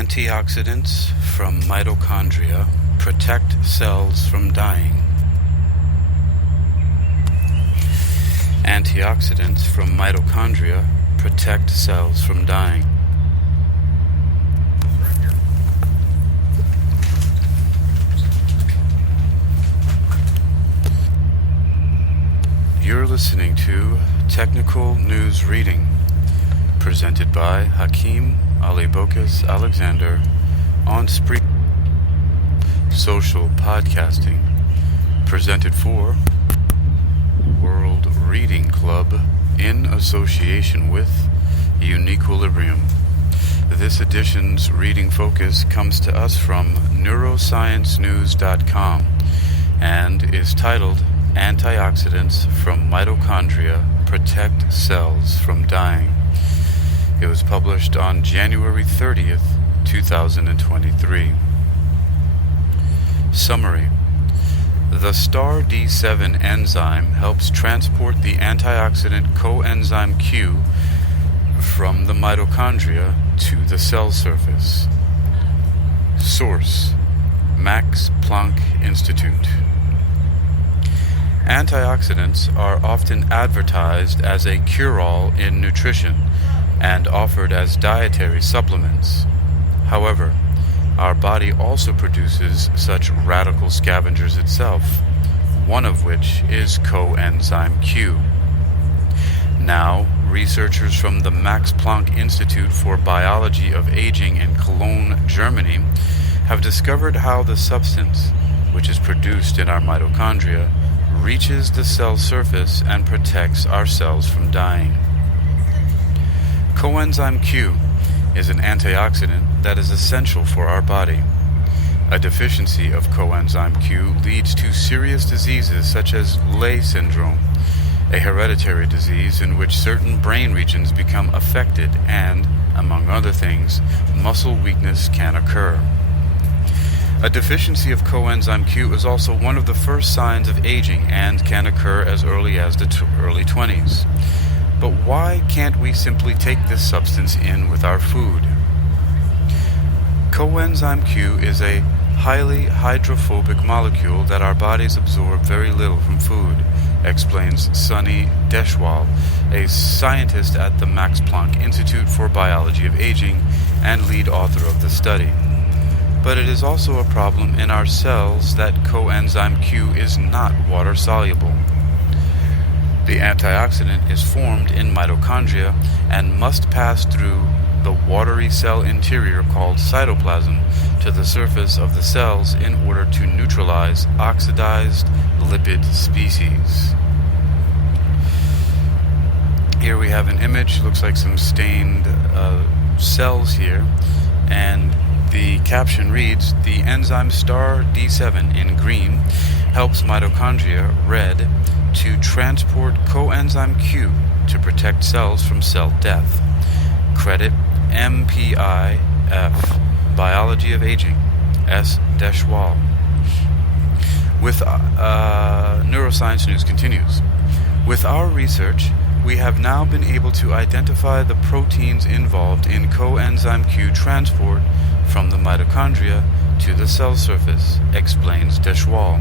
Antioxidants from mitochondria protect cells from dying. Antioxidants from mitochondria protect cells from dying. You're listening to Technical News Reading, presented by Hakeem Ali-Bokas Alexander on Spree. Social podcasting, presented for World Reading Club in association with UniquilibriuM. This edition's reading focus comes to us from neurosciencenews.com and is titled Antioxidants from Mitochondria Protect Cells from Dying. It was published on January 30th, 2023. Summary. The STAR-D7 enzyme helps transport the antioxidant coenzyme Q from the mitochondria to the cell surface. Source: Max Planck Institute. Antioxidants are often advertised as a cure-all in nutrition and offered as dietary supplements. However, our body also produces such radical scavengers itself, one of which is coenzyme Q. Now, researchers from the Max Planck Institute for Biology of Aging in Cologne, Germany, have discovered how the substance, which is produced in our mitochondria, reaches the cell surface and protects our cells from dying. Coenzyme Q is an antioxidant that is essential for our body. A deficiency of coenzyme Q leads to serious diseases such as Leigh syndrome, a hereditary disease in which certain brain regions become affected and, among other things, muscle weakness can occur. A deficiency of coenzyme Q is also one of the first signs of aging and can occur as early as the early 20s. But why can't we simply take this substance in with our food? Coenzyme Q is a highly hydrophobic molecule that our bodies absorb very little from food, explains Sunny Deshwal, a scientist at the Max Planck Institute for Biology of Aging and lead author of the study. But it is also a problem in our cells that coenzyme Q is not water-soluble. The antioxidant is formed in mitochondria and must pass through the watery cell interior called cytoplasm to the surface of the cells in order to neutralize oxidized lipid species. Here we have an image, looks like some stained cells here, and the caption reads, "The enzyme STAR-D7 in green helps mitochondria, red, to transport coenzyme Q to protect cells from cell death. Credit MPIF, Biology of Aging, S. Deshwal." With Neuroscience News continues. With our research, we have now been able to identify the proteins involved in coenzyme Q transport from the mitochondria to the cell surface, explains Deshwal.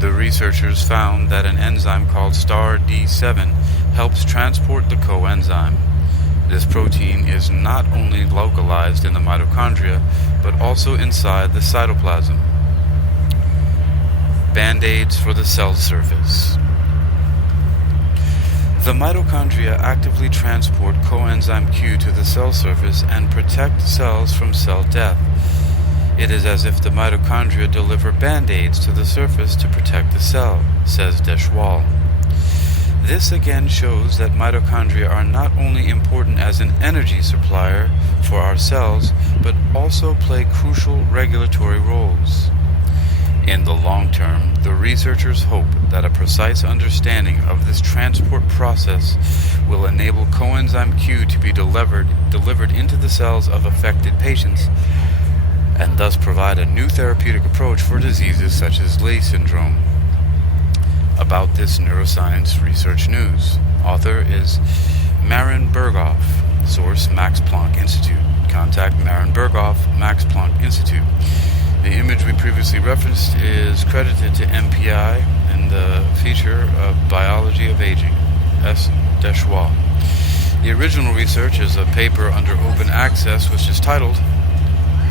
The researchers found that an enzyme called STAR-D7 helps transport the coenzyme. This protein is not only localized in the mitochondria, but also inside the cytoplasm. Band-aids for the cell surface. The mitochondria actively transport coenzyme Q to the cell surface and protect cells from cell death. It is as if the mitochondria deliver band-aids to the surface to protect the cell, says Deshwal. This again shows that mitochondria are not only important as an energy supplier for our cells, but also play crucial regulatory roles. In the long term, the researchers hope that a precise understanding of this transport process will enable coenzyme Q to be delivered into the cells of affected patients, and thus provide a new therapeutic approach for diseases such as Leigh syndrome. About this neuroscience research news, author is Maren Berghoff, Source, Max Planck Institute. Contact Maren Berghoff, Max Planck Institute. The image we previously referenced is credited to MPI in the feature of Biology of Aging, S. Deschwa. The original research is a paper under open access which is titled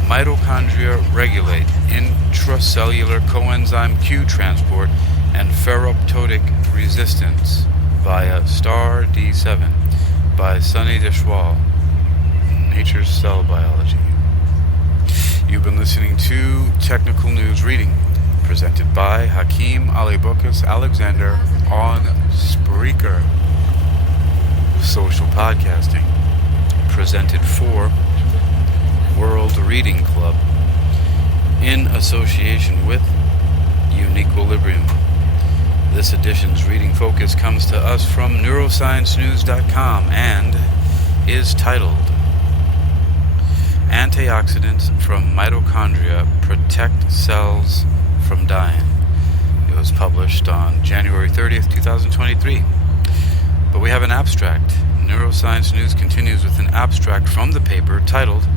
Mitochondria Regulate Intracellular Coenzyme Q Transport and Ferroptotic Resistance via Star D7 by Sunny Deschwa, Nature's Cell Biology. You've been listening to Technical News Reading, presented by Hakeem Alibokas Alexander on Spreaker. Social Podcasting, presented for World Reading Club in association with UniquilibriuM. This edition's reading focus comes to us from neurosciencenews.com and is titled Antioxidants from Mitochondria Protect Cells from Dying. It was published on January 30th, 2023. But we have an abstract. Neuroscience News continues with an abstract from the paper titled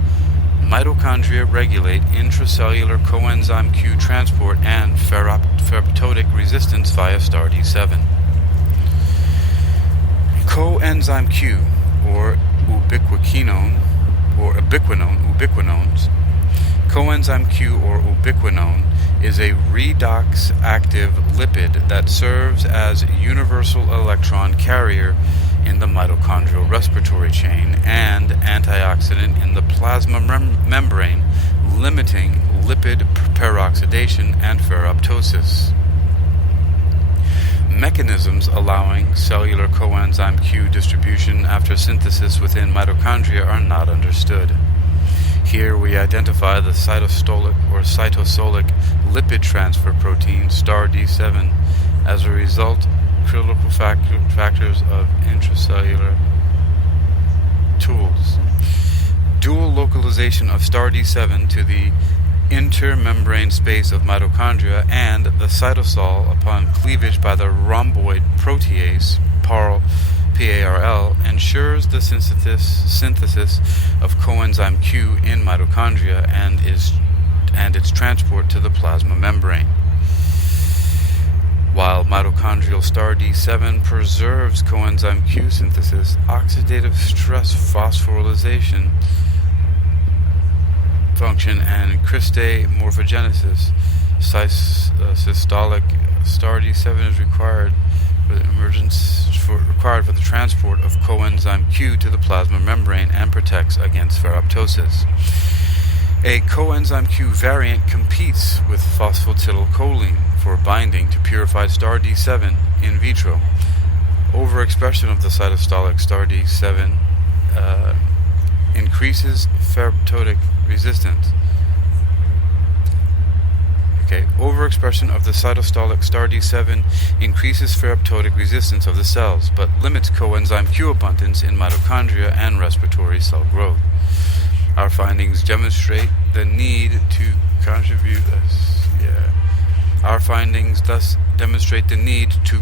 Mitochondria Regulate Intracellular Coenzyme Q Transport and Ferroptotic Resistance via Star D7. Coenzyme Q, or ubiquinones. Coenzyme Q, or ubiquinone, is a redox-active lipid that serves as universal electron carrier in the mitochondrial respiratory chain and antioxidant in the plasma membrane, limiting lipid peroxidation and ferroptosis. Mechanisms allowing cellular coenzyme Q distribution after synthesis within mitochondria are not understood. Here we identify the cytosolic lipid transfer protein Star D7 as a result critical factors of intracellular tools. Dual localization of Star D7 to the intermembrane space of mitochondria and the cytosol upon cleavage by the rhomboid protease PARL ensures the synthesis of coenzyme Q in mitochondria and its transport to the plasma membrane. While mitochondrial Star D7 preserves coenzyme Q synthesis, oxidative stress phosphorylation function and cristae morphogenesis, systolic Star D7 is required for the transport of coenzyme Q to the plasma membrane and protects against ferroptosis. A coenzyme Q variant competes with phosphatidylcholine for binding to purified Star D7 in vitro. Overexpression of the cytosolic Star D7 increases ferroptotic resistance. Overexpression of the cytosolic Star D7 increases ferroptotic resistance of the cells, but limits coenzyme Q abundance in mitochondria and respiratory cell growth. Our findings demonstrate the need to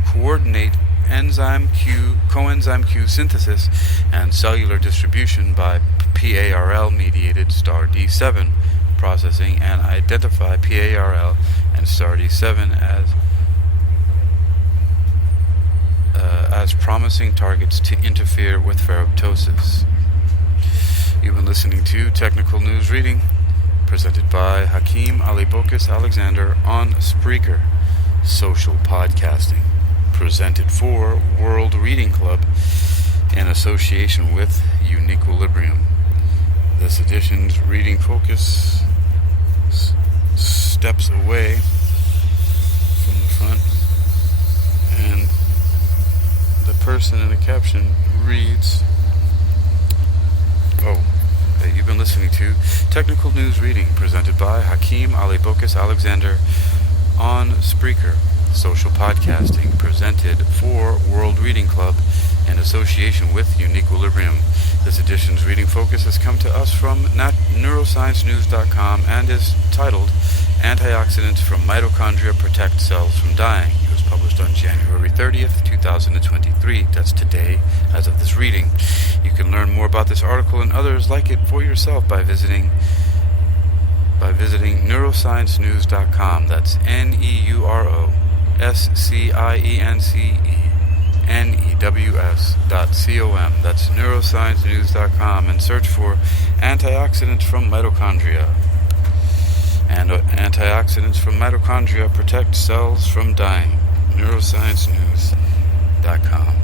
coordinate coenzyme Q synthesis and cellular distribution by PARL-mediated Star D7 processing and identify PARL and Star D7 as promising targets to interfere with ferroptosis. You've been listening to Technical News Reading, presented by Hakeem Alibokas Alexander on Spreaker. Social Podcasting, presented for World Reading Club in association with UniquilibriuM. This edition's reading focus steps away from the front, and the person in the caption reads, you've been listening to Technical News Reading, presented by Hakeem Alibokas Alexander on Spreaker. Social Podcasting, presented for World Reading Club in association with UniquilibriuM. This edition's reading focus has come to us from neurosciencenews.com and is titled Antioxidants from Mitochondria Protect Cells from Dying. It was published on January 30th, 2023. That's today, as of this reading. You can learn more about this article and others like it for yourself by visiting neurosciencenews.com. That's neurosciencenews.com. That's neurosciencenews.com, and search for antioxidants from mitochondria. And antioxidants from mitochondria protect cells from dying. neurosciencenews.com.